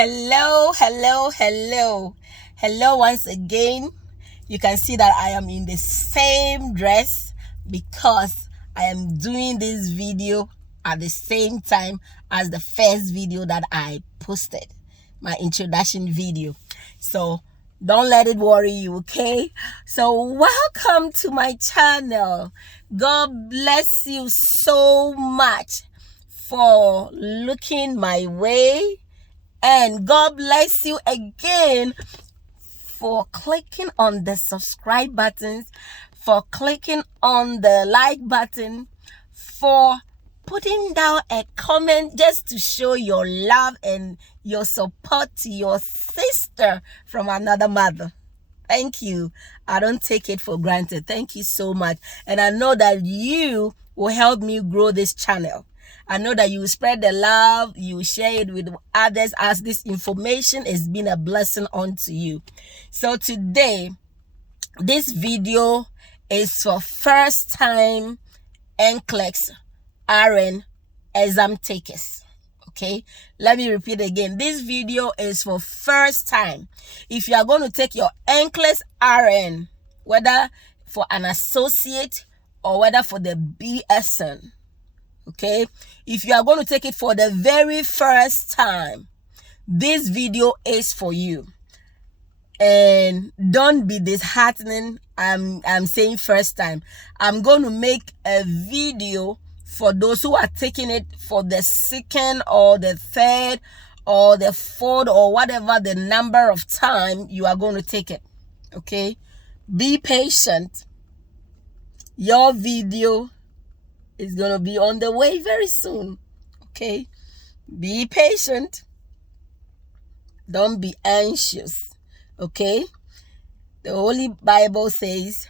Hello once again. You can see that I am in the same dress because I am doing this video at the same time as the first video that I posted, my introduction video. So don't let it worry you, okay? So welcome to my channel. God bless you so much for looking my way, and God bless you again for clicking on the subscribe buttons, for clicking on the like button, for putting down a comment just to show your love and your support to your sister from another mother. Thank you. I don't take it for granted. Thank you so much. And I know that you will help me grow this channel. I know that you spread the love, you share it with others as this information has been a blessing unto you. So today, this video is for first time Nclex-RN exam takers. Okay, let me repeat again. This video is for first time. If you are going to take your Nclex-RN, whether for an associate or whether for the BSN, okay, if you are going to take it for the very first time, this video is for you. And don't be disheartening. I'm saying first time. I'm going to make a video for those who are taking it for the second or the third or the fourth or whatever the number of time you are going to take it. Okay, be patient. Your video is going to be on the way very soon. Okay, be patient. Don't be anxious. Okay, the Holy Bible says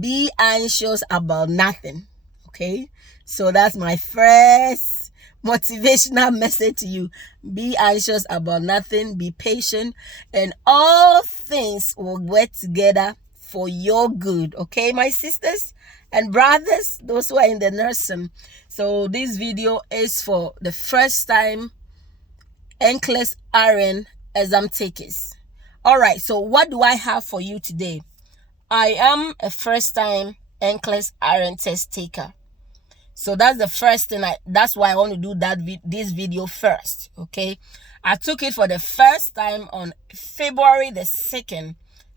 be anxious about nothing. Okay, so that's my first motivational message to you. Be anxious about nothing, be patient, and all things will work together for your good. Okay, my sisters and brothers, those who are in the nursing. So this video is for the first time Nclex-RN exam takers. All right, so what do I have for you today? I am a first time Nclex-RN test taker. So that's the first thing. That's why I want to do this video first. Okay, I took it for the first time on February the 2nd,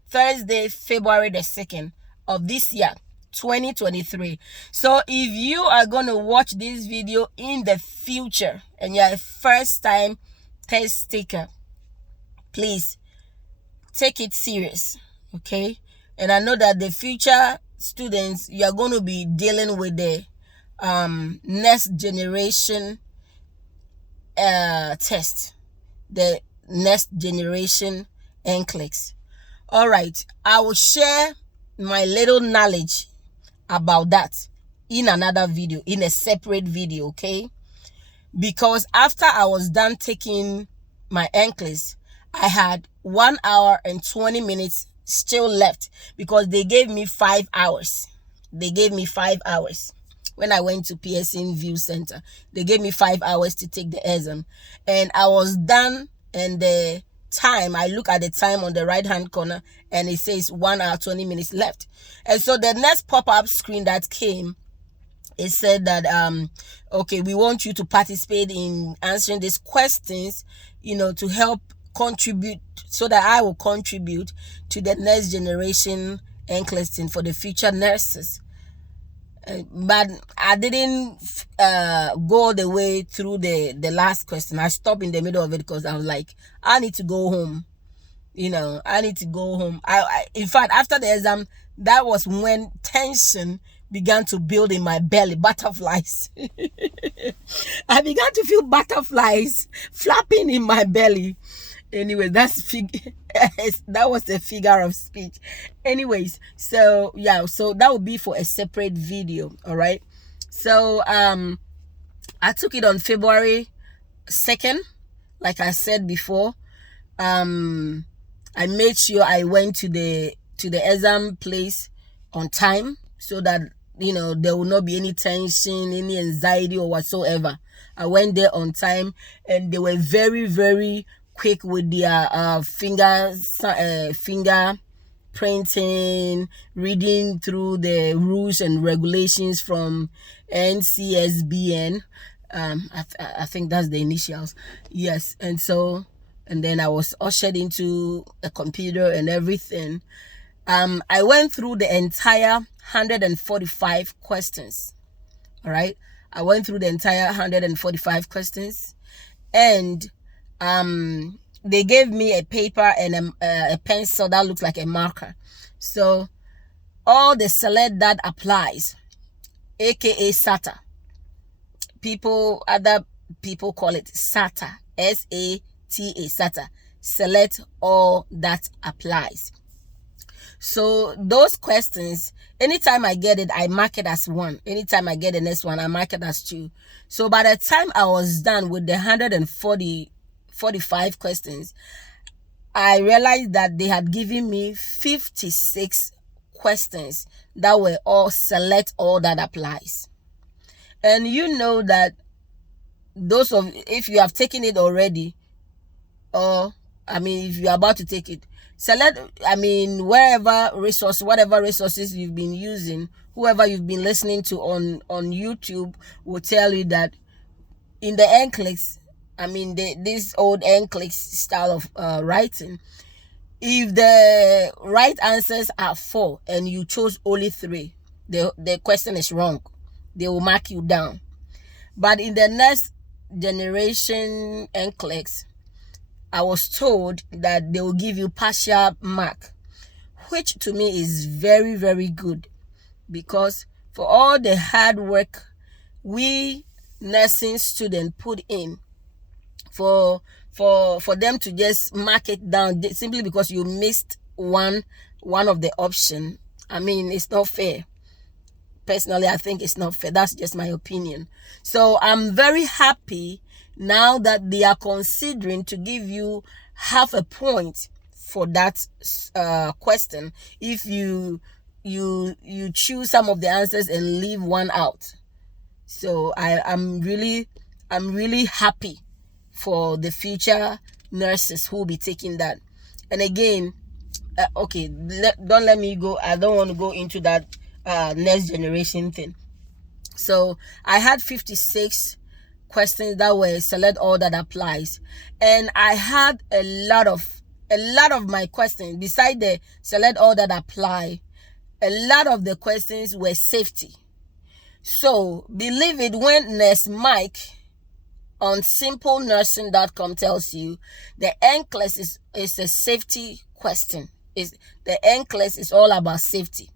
Thursday, February the 2nd of this year, 2023. So if you are going to watch this video in the future and you're a first time test taker, please take it serious. Okay, and I know that the future students, you are going to be dealing with the next generation test, the next generation NCLEX. All right, I will share my little knowledge about that in another video, in a separate video. Okay, because after I was done taking my NCLEX, I had 1 hour and 20 minutes still left because they gave me 5 hours. They gave me 5 hours. When I went to PSN View Center, they gave me 5 hours to take the exam. And I was done, and the time, I look at the time on the right hand corner and it says 1 hour 20 minutes left. And so the next pop-up screen that came, it said that okay, we want you to participate in answering these questions, you know, to help contribute, so that I will contribute to the next generation NCLEX for the future nurses. But I didn't go all the way through the last question. I stopped in the middle of it because I was like, I need to go home. You know, I need to go home. In fact, after the exam, that was when tension began to build in my belly, butterflies. I began to feel butterflies flapping in my belly. Anyway, that was the figure of speech. Anyways, so yeah, so that would be for a separate video. All right, so I took it on February 2nd, like I said before. I made sure I went to the exam place on time so that, you know, there will not be any tension, any anxiety or whatsoever. I went there on time, and they were very, very quick with their finger printing, reading through the rules and regulations from NCLEX PN. I think that's the initials. Yes. And then I was ushered into a computer and everything. I went through the entire 145 questions. All right. I went through the entire 145 questions, and they gave me a paper and a pencil that looks like a marker. So all the select that applies, aka SATA. Other people call it SATA, SATA, SATA. Select all that applies. So those questions, anytime I get it, I mark it as 1. Anytime I get the next one, I mark it as 2. So by the time I was done with the 145 questions, I realized that they had given me 56 questions that were all select all that applies. And you know that if you have taken it already, or if you're about to take it, select, whatever resources you've been using, whoever you've been listening to on YouTube will tell you that in the NCLEX, this old NCLEX style of writing, if the right answers are 4 and you chose only 3, the question is wrong. They will mark you down. But in the next generation NCLEX, I was told that they will give you partial mark, which to me is very, very good, because for all the hard work we nursing students put in, for them to just mark it down simply because you missed one of the option, it's not fair. Personally, I think it's not fair. That's just my opinion. So I'm very happy now that they are considering to give you half a point for that question if you choose some of the answers and leave one out. So I'm really happy for the future nurses who will be taking that. And again, okay, don't let me go. I don't want to go into that next generation thing. So I had 56 questions that were select all that applies, and I had a lot of my questions beside the select all that apply. A lot of the questions were safety. So believe it when Nurse Mike on simplenursing.com tells you the NCLEX is a safety question. The NCLEX is all about safety.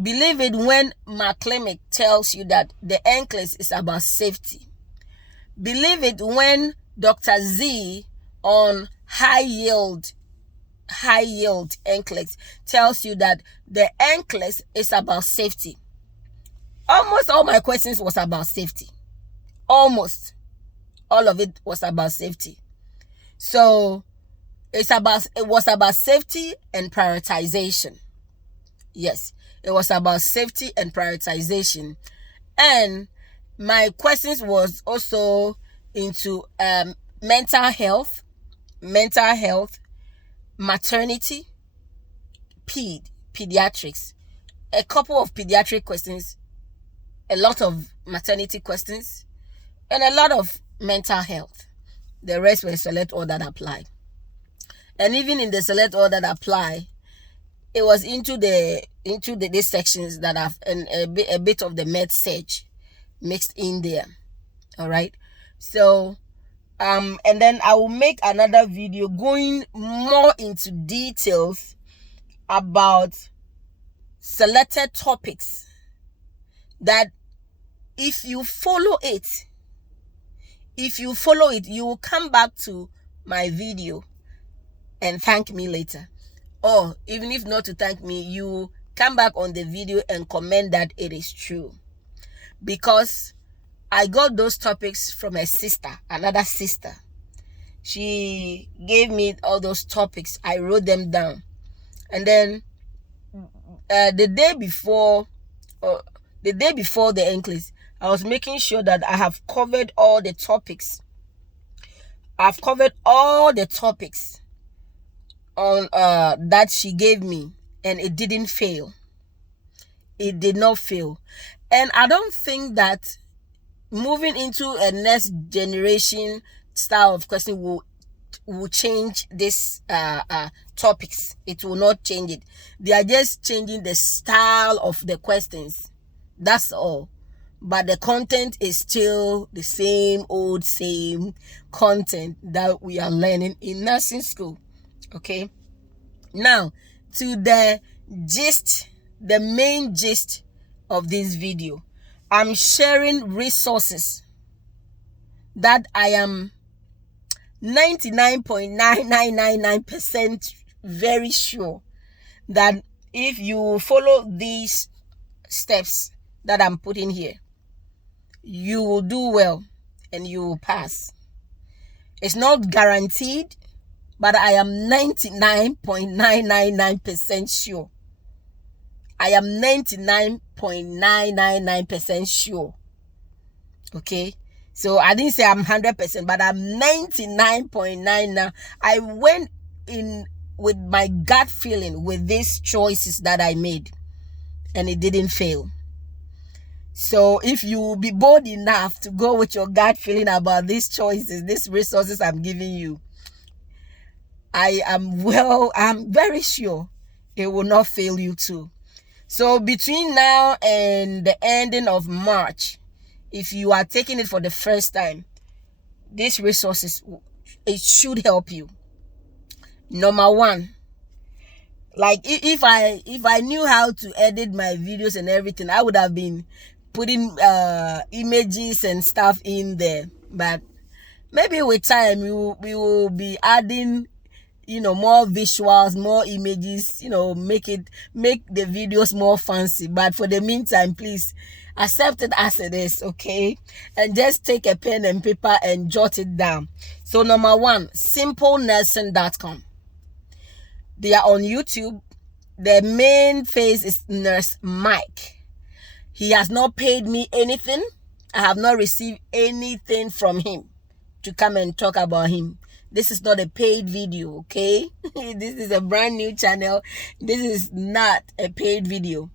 Believe it when Klimek tells you that the NCLEX is about safety. Believe it when Dr. Z on high yield NCLEX tells you that the NCLEX is about safety. Almost all my questions was about safety. Almost all of it was about safety. So it was about safety and prioritization. Yes, it was about safety and prioritization. And my questions was also into mental health, maternity, pediatrics, a couple of pediatric questions, a lot of maternity questions, and a lot of mental health. The rest were select all that apply. And even in the select all that apply, it was into these sections that have a bit of the med surg mixed in there. All right. So and then I will make another video going more into details about selected topics that if you follow it, you will come back to my video and thank me later. Or even if not to thank me, you come back on the video and comment that it is true. Because I got those topics from another sister. She gave me all those topics. I wrote them down. And then the day before the NCLEX, I was making sure that I have covered all the topics I've covered all the topics on that she gave me, and it didn't fail. It did not fail. And I don't think that moving into a next generation style of question will change this topics. It will not change it. They are just changing the style of the questions. That's all. But the content is still the same content that we are learning in nursing school. Okay. Now, to the gist, the main gist of this video. I'm sharing resources that I am 99.9999% very sure that if you follow these steps that I'm putting here, you will do well and you will pass. It's not guaranteed, but I am 99.999% sure. I am 99.999% sure. Okay? So I didn't say I'm 100%, but I'm 99.99. I went in with my gut feeling with these choices that I made, and it didn't fail. So if you will be bold enough to go with your gut feeling about these choices, these resources I'm giving you, I'm very sure it will not fail you too. So between now and the ending of March, if you are taking it for the first time, these resources, it should help you. Number one, like if I knew how to edit my videos and everything, I would have been putting images and stuff in there. But maybe with time we will be adding more visuals, more images, make the videos more fancy. But for the meantime, please accept it as it is, okay? And just take a pen and paper and jot it down. So number one, simplenursing.com. They are on YouTube. The main face is Nurse Mike. He has not paid me anything. I have not received anything from him to come and talk about him. This is not a paid video, okay? This is a brand new channel. This is not a paid video.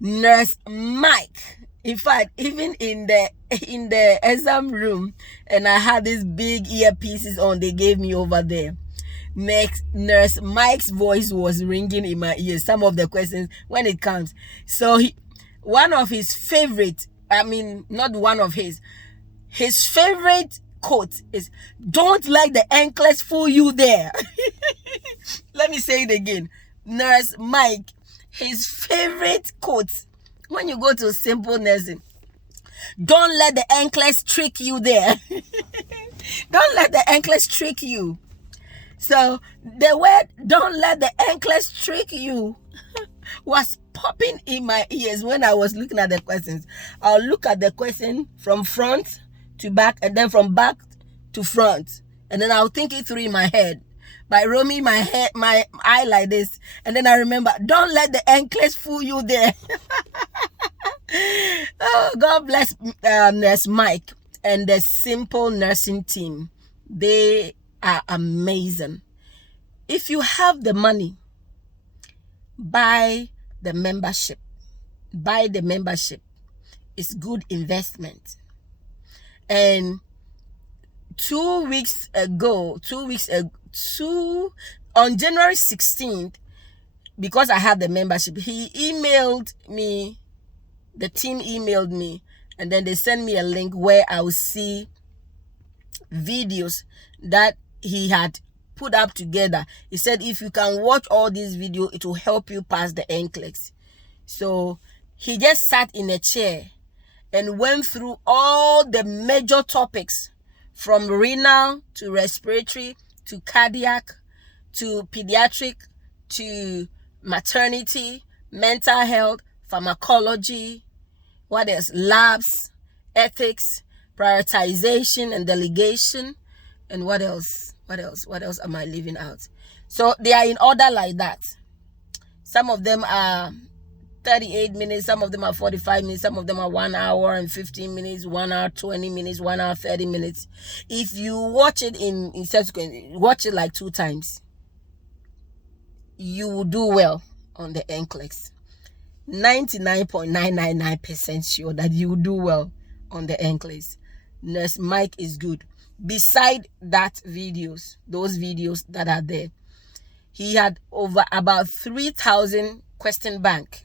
Nurse Mike. In fact, even in the exam room, and I had these big earpieces on, they gave me over there. Next, Nurse Mike's voice was ringing in my ears. Some of the questions when it comes. So one of his favorite, his favorite quote is, "Don't let the NCLEX fool you there." Let me say it again. Nurse Mike, his favorite quote when you go to simple nursing: "Don't let the NCLEX trick you there." Don't let the NCLEX trick you. So the word "don't let the NCLEX trick you" was popping in my ears when I was looking at the questions. I'll look at the question from front to back, and then from back to front, and then I'll think it through in my head by rolling my eye like this, and then I remember, don't let the NCLEX fool you there. Oh, God bless Nurse Mike and the Simple Nursing team. They are amazing. If you have the money, buy the membership. It's good investment. And 2 weeks ago, on January 16th, because I had the membership, the team emailed me, and then they sent me a link where I will see videos that he had put up together. He said, if you can watch all these videos, it will help you pass the NCLEX. So he just sat in a chair and went through all the major topics, from renal to respiratory to cardiac to pediatric to maternity, mental health, pharmacology, what else? Labs, ethics, prioritization and delegation, and what else? What else am I leaving out? So they are in order like that. Some of them are 38 minutes, some of them are 45 minutes, some of them are 1 hour and 15 minutes, 1 hour 20 minutes, 1 hour 30 minutes. If you watch it in subsequent, watch it like 2 times, you will do well on the NCLEX. 99.999% sure that you will do well on the NCLEX. Nurse Mike is good. Beside that those videos that are there, he had over about 3,000 question bank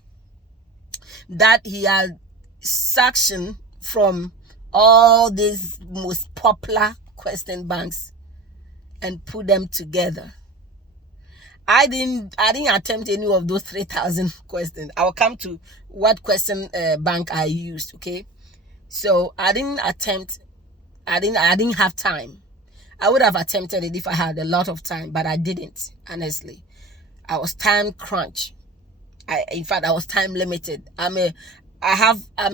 that he had suctioned from all these most popular question banks and put them together. I didn't attempt any of those 3,000 questions. I'll come to what question bank I used, okay? So I didn't have time. I would have attempted it if I had a lot of time, but I didn't, honestly. I was time crunch. In fact, I was time limited. I'm a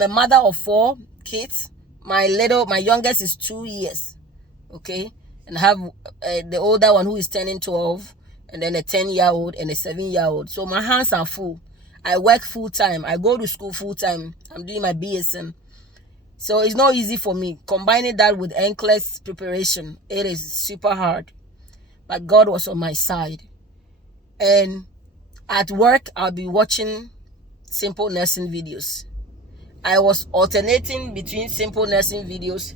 mother of 4 kids. My youngest is 2 years, okay? And I have the older one who is turning 12, and then a 10-year-old and a 7-year-old. So my hands are full. I work full time. I go to school full time. I'm doing my BSN. So it's not easy for me. Combining that with NCLEX preparation, it is super hard. But God was on my side. And at work, I'll be watching simple nursing videos. I was alternating between simple nursing videos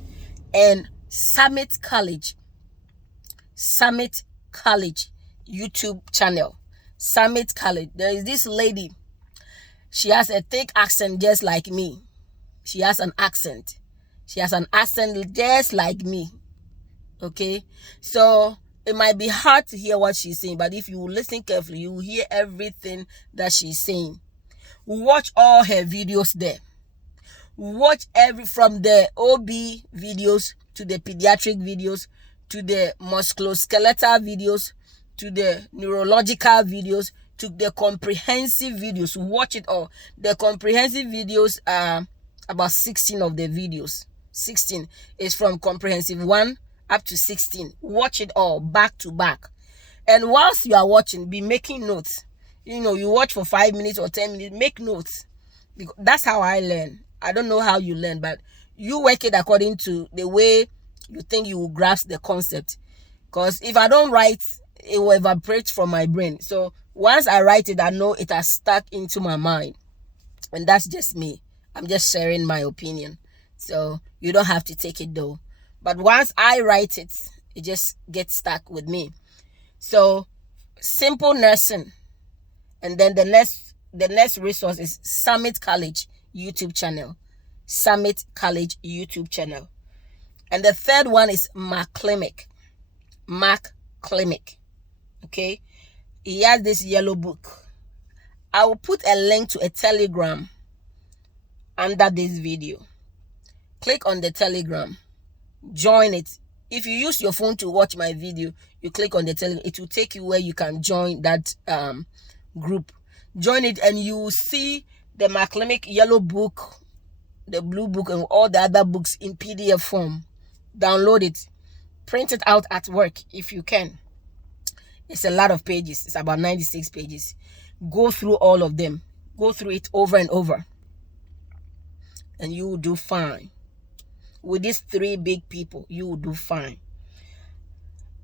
and Summit College YouTube channel. Summit College. There is this lady. She has a thick accent just like me. She has an accent. She has an accent just like me. Okay? So it might be hard to hear what she's saying, but if you listen carefully, you will hear everything that she's saying. Watch all her videos there. Watch from the OB videos to the pediatric videos to the musculoskeletal videos to the neurological videos to the comprehensive videos. Watch it all. The comprehensive videos are about 16 of the videos. 16 is from comprehensive 1 up to 16. Watch it all back to back. And whilst you are watching, be making notes. You watch for 5 minutes or 10 minutes, make notes. Because that's how I learn. I don't know how you learn, but you work it according to the way you think you will grasp the concept. Because if I don't write, it will evaporate from my brain. So once I write it, I know it has stuck into my mind. And that's just me. I'm just sharing my opinion. So you don't have to take it though. But once I write it, it just gets stuck with me. So simple nursing. And then the next resource is Summit College YouTube channel. Summit College YouTube channel. And the third one is Klimek. Klimek. Okay. He has this yellow book. I will put a link to a Telegram under this video. Click on the Telegram. Join it. If you use your phone to watch my video, you click on the Telegram. It will take you where you can join that group. Join it and you will see the Klimek Yellowbook, the blue book, and all the other books in PDF form. Download it. Print it out at work if you can. It's a lot of pages. It's about 96 pages. Go through all of them. Go through it over and over. And you will do fine. With these 3 big people, you will do fine.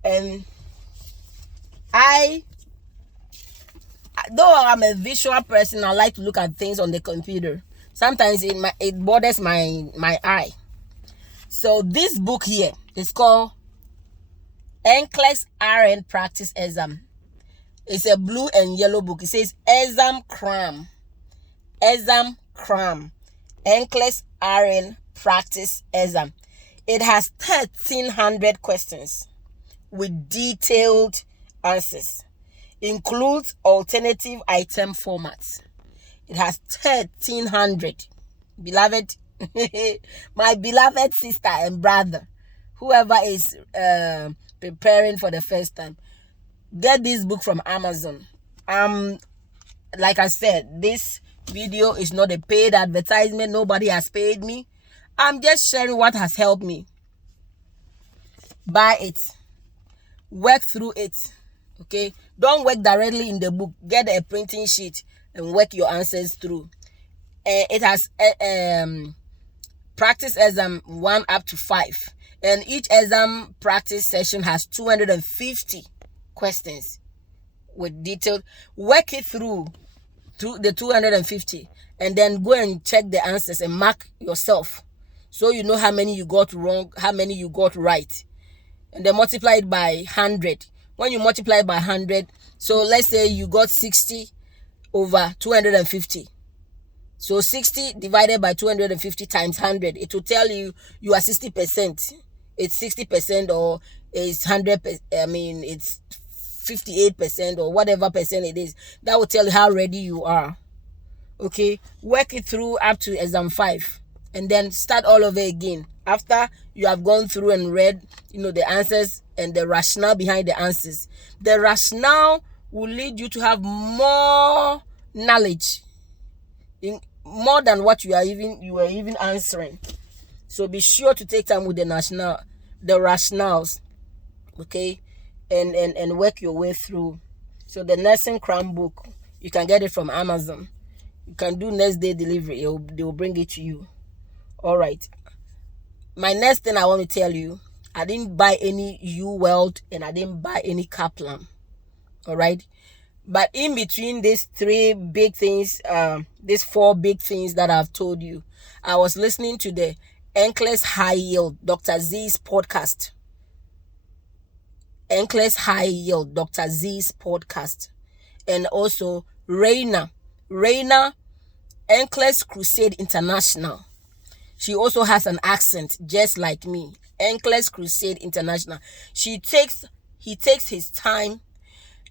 And though I'm a visual person, I like to look at things on the computer. Sometimes it bothers my eye. So this book here is called Nclex-RN Practice Exam. It's a blue and yellow book. It says Exam Cram. Nclex-RN Practice Exam. It has 1,300 questions with detailed answers. Includes alternative item formats. It has 1,300. Beloved, my beloved sister and brother, whoever is preparing for the first time, get this book from Amazon. Like I said, this video is not a paid advertisement. Nobody has paid me. I'm just sharing what has helped me. Buy it. Work through it. Okay? Don't work directly in the book. Get a printing sheet. and work your answers through. It has practice exam 1 up to 5, and each exam practice session has 250 questions with detailed. Work it through the 250, and then go and check the answers and mark yourself, so you know how many you got wrong, how many you got right, and then multiply it by 100. When you multiply it by 100, so let's say you got 60 over 250. So 60 divided by 250 times 100, it will tell you you are 60%. It's 60%, or it's 100%. I mean, it's 58%, or whatever percent it is. That will tell you how ready you are. Okay, work it through up to exam 5, and then start all over again after you have gone through and read, the answers and the rationale behind the answers. The rationale will lead you to have more knowledge, more than what you were even answering. So be sure to take time with the rationales, okay, and work your way through. So the nursing Cram book, you can get it from Amazon. You can do next day delivery. They will bring it to you. All right. My next thing I want to tell you, I didn't buy any U-World and I didn't buy any Kaplan. All right. But in between these 3 big things, these 4 big things that I've told you, I was listening to the NCLEX High Yield, Dr. Z's podcast. NCLEX High Yield, Dr. Z's podcast. And also Raina, NCLEX Crusade International. She also has an accent just like me. NCLEX Crusade International. He takes his time.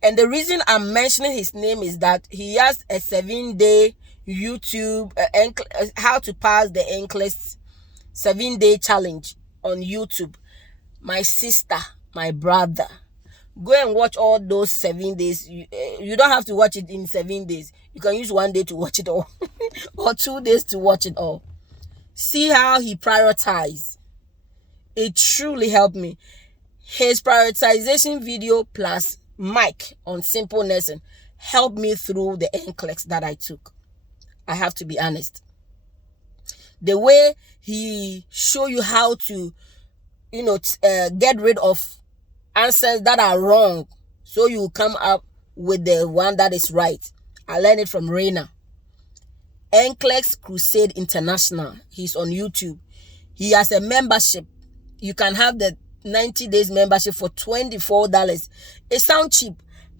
And the reason I'm mentioning his name is that he has a 7-day YouTube, how to pass the NCLEX 7-day challenge on YouTube. My sister, my brother, go and watch all those 7 days. You don't have to watch it in 7 days. You can use 1 day to watch it all or 2 days to watch it all. See how he prioritized. It truly helped me. His prioritization video plus Mike on simple nursing helped me through the NCLEX that I took. I have to be honest. The way he show you how to, get rid of answers that are wrong, so you come up with the one that is right. I learned it from Raina. NCLEX Crusade International. He's on YouTube. He has a membership. You can have the 90 days membership for $24. It sounds cheap,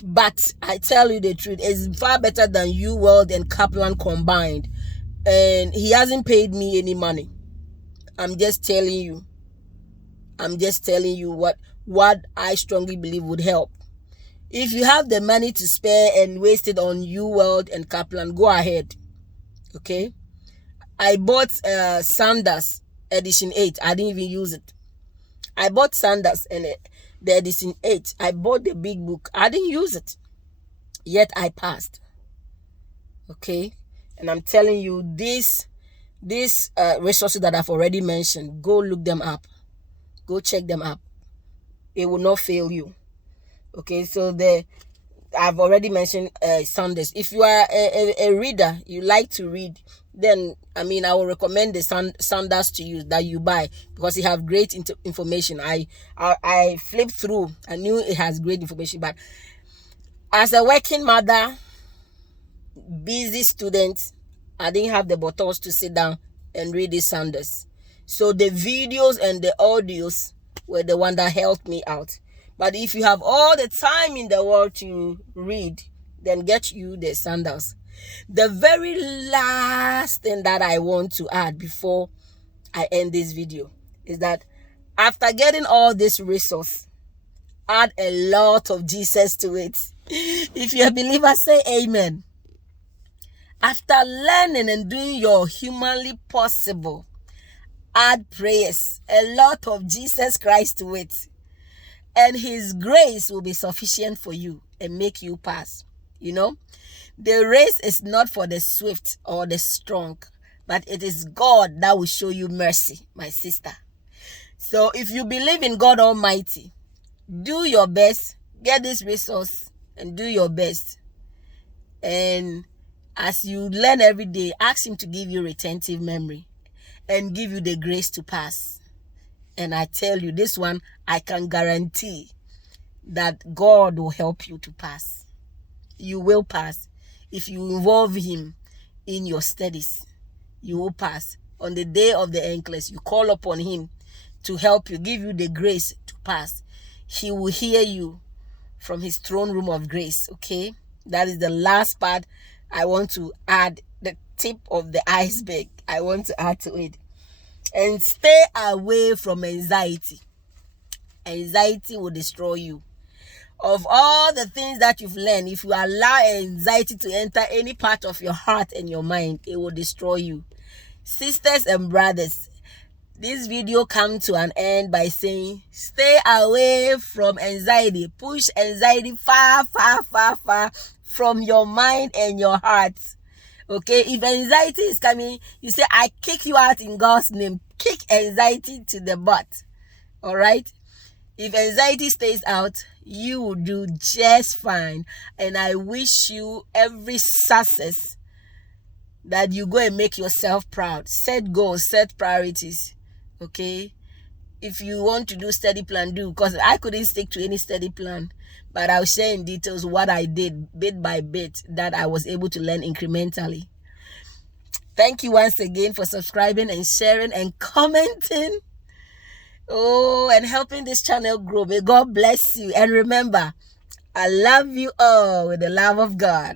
but I tell you the truth, it's far better than U-World and Kaplan combined. And he hasn't paid me any money. I'm just telling you what I strongly believe would help. If you have the money to spare and waste it on U-World and Kaplan, go ahead. Okay? I bought Sanders edition 8. I didn't even use it. I bought Sanders and the edition 8. I bought the big book. I didn't use it. Yet I passed. Okay? And I'm telling you, these resources that I've already mentioned, go look them up. Go check them up. It will not fail you. Okay? So I've already mentioned Sanders. If you are a reader, you like to read, then I will recommend the Sanders to you that you buy, because it have great information. I flipped through. I knew it has great information, but as a working mother, busy student, I didn't have the buttons to sit down and read the Sanders. So the videos and the audios were the one that helped me out. But if you have all the time in the world to read, then get you the Sanders. The very last thing that I want to add before I end this video is that after getting all this resource, add a lot of Jesus to it. If you're a believer, say amen. After learning and doing your humanly possible, add prayers, a lot of Jesus Christ to it. And his grace will be sufficient for you and make you pass. The race is not for the swift or the strong, but it is God that will show you mercy, my sister. So if you believe in God Almighty, do your best, get this resource and do your best. And As you learn every day, ask him to give you retentive memory and give you the grace to pass. And I tell you, this one, I can guarantee that God will help you to pass. You will pass. If you involve him in your studies, you will pass. On the day of the NCLEX, you call upon him to help you, give you the grace to pass. He will hear you from his throne room of grace, okay? That is the last part I want to add, the tip of the iceberg I want to add to it. And stay away from anxiety. Anxiety will destroy you. Of all the things that you've learned, if you allow anxiety to enter any part of your heart and your mind, it will destroy you. Sisters and brothers, this video comes to an end by saying, stay away from anxiety. Push anxiety far, far, far, far from your mind and your heart. Okay, if anxiety is coming, you say, I kick you out in God's name. Kick anxiety to the butt. All right? If anxiety stays out, you will do just fine. And I wish you every success, that you go and make yourself proud. Set goals, set priorities. Okay? If you want to do study plan, do. Because I couldn't stick to any study plan. But I'll share in details what I did bit by bit that I was able to learn incrementally. Thank you once again for subscribing and sharing and commenting. Oh, and helping this channel grow. May God bless you. And remember, I love you all with the love of God.